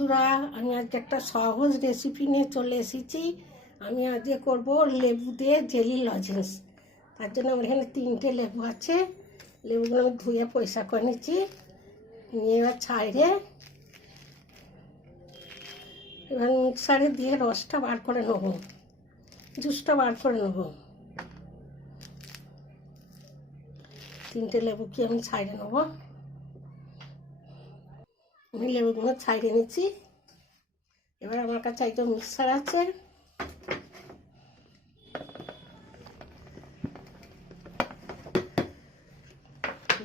বন্ধুরা, আমি আজকে একটা সহজ রেসিপি নিয়ে চলে এসেছি। আমি আজকে করব লেবু দিয়ে জেলি লজেন্স। তার জন্য আমার এখানে 3টে লেবু আছে। লেবুগুলো আমি ধুয়ে পরিষ্কার করে নিচ্ছি, নিয়ে এবার ছাইড়ে এবার মিক্সারে দিয়ে রসটা বার করে নেব, জুসটা বার করে নেব। 3টে লেবুকে আমি ছাইড়ে নেব। আমি লেবুগুলো ছাইড়ে নিচ্ছি। এবার আমার কাছে একদম মিক্সার আছে,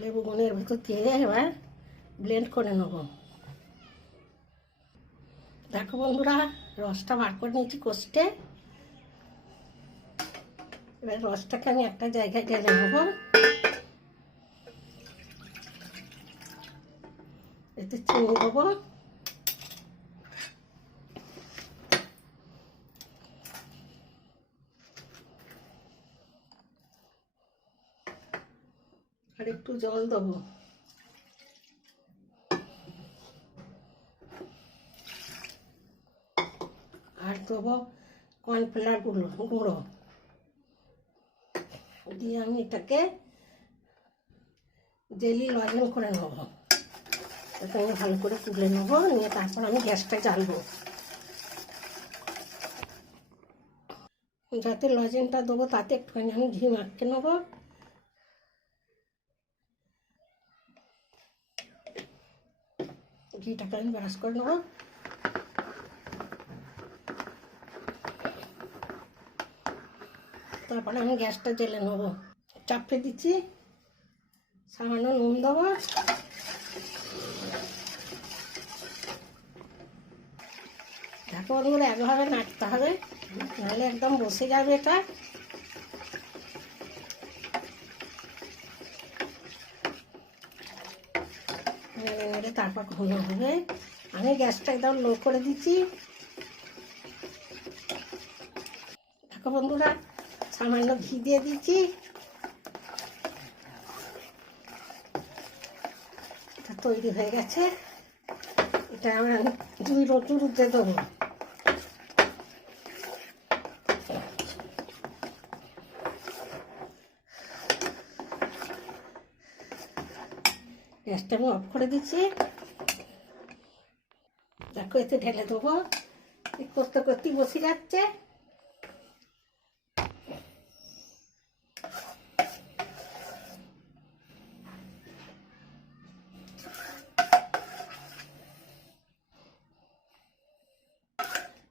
লেবুগুলো এর ভিতর দিয়ে এবার ব্লেন্ড করে নেব। দেখো বন্ধুরা, রসটা বার করে নিয়েছি কষতে। এবার রসটাকে আমি একটা জায়গায় ঢেলে নেব। এতে চিনি দেবো, আর একটু জল দেবো, আর দেবো কর্নফ্লাওয়ার গুঁড়ো দিয়ে আমি এটাকে জেলি লজেন্স করে নেব। এটা আমি ভালো করে তুলে নেব, নিয়ে তারপর আমি গ্যাসটা জ্বালবো। যাতে লজেন্সটা দেবো তাতে একটুখানি আমি ঘি মাখিয়ে নেব। ঘিটাকে আমি ব্রাশ করে নেব। তারপরে আমি গ্যাসটা জ্বেলে নেব। চাপড়ে দিচ্ছি, সামান্য নুন দেবো, ঢাকা বন্ধ করে একভাবে নাড়তে হবে, নাহলে একদম বসে যাবে এটা। নেড়ে নেড়ে তারপর ঘন হবে। আমি গ্যাসটা একদম লো করে দিচ্ছি। দেখো বন্ধুরা, সামান্য ঘি দিয়ে দিচ্ছি। এটা তৈরি হয়ে গেছে। এটা আমরা 2 রুটিতে দেবো। গ্যাসটা আমি অফ করে দিচ্ছি। দেখো, এতে ঢেলে দেবো। করতে করতেই বসে যাচ্ছে।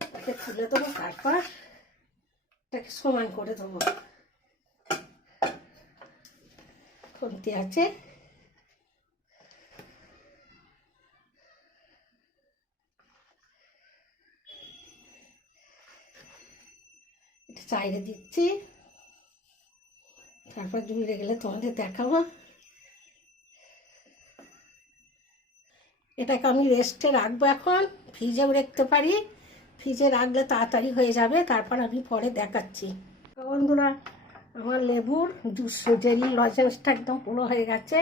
এটাকে তুলে দেবো, তারপর এটাকে সমান করে দেবো। খুন্তি আছে, এটা চাইড়ে দিচ্ছি। তারপর জুড়ে গেলে তোমাদের দেখাবো। এটাকে আমি রেস্টে রাখবো। এখন ফ্রিজেও রাখতে পারি, ফ্রিজে রাখলে তাড়াতাড়ি হয়ে যাবে। তারপর আমি পরে দেখাচ্ছি। বন্ধুরা, আমার লেবুর জুস জেলি লজেন্সটা একদম পুরো হয়ে গেছে।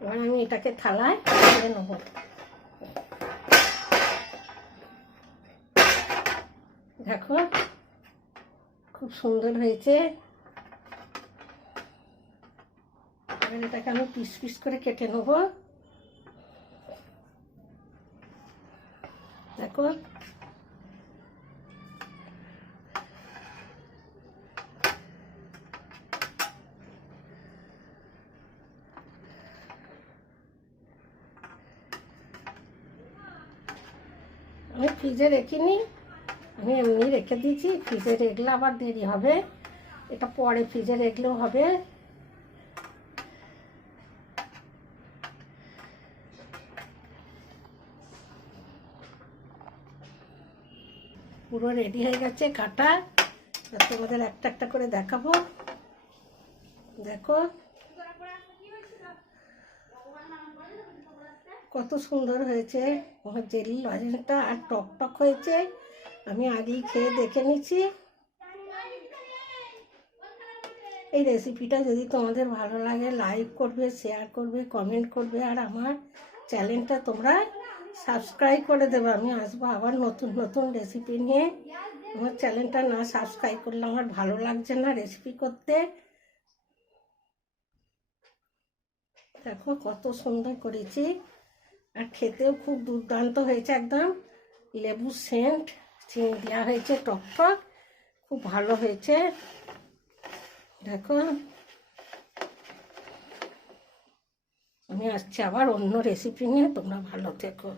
এবার আমি এটাকে থালায় করে নেব। দেখো, খুব সুন্দর হয়েছে। এবার এটাকে আমি পিস পিস করে কেটে নেব। দেখো, আমি ফ্রিজে রেখিনি, আমি এমনি রেখে দিয়েছি। ফ্রিজে রাখলে আবার দেরি হবে, এটা পরে ফ্রিজে রাখলেও হবে। পুরো রেডি হয়ে গেছে কাটা। তোমাদের একটা একটা করে দেখাবো। দেখো কত সুন্দর হয়েছে আমার জেলি লজেন্সটা, আর টক টক হয়েছে। আমি আগেই খেয়ে দেখে নিচ্ছি। এই রেসিপিটা যদি তোমাদের ভালো লাগে, লাইক করবে, শেয়ার করবে, কমেন্ট করবে, আর আমার চ্যানেলটা তোমরা সাবস্ক্রাইব করে দেবে। আমি আসবো আবার নতুন নতুন রেসিপি নিয়ে। আমার চ্যানেলটা না সাবস্ক্রাইব করলে আমার ভালো লাগছে না রেসিপি করতে। দেখো কত সুন্দর করেছি, আর খেতেও খুব দুর্দান্ত হয়েছে। একদম লেবু সেন্ট, চিনি দেওয়া হয়েছে, টক টক, খুব ভালো হয়েছে। দেখো আমি আসছি আবার অন্য রেসিপি নিয়ে, তোমরা ভালো থেকো।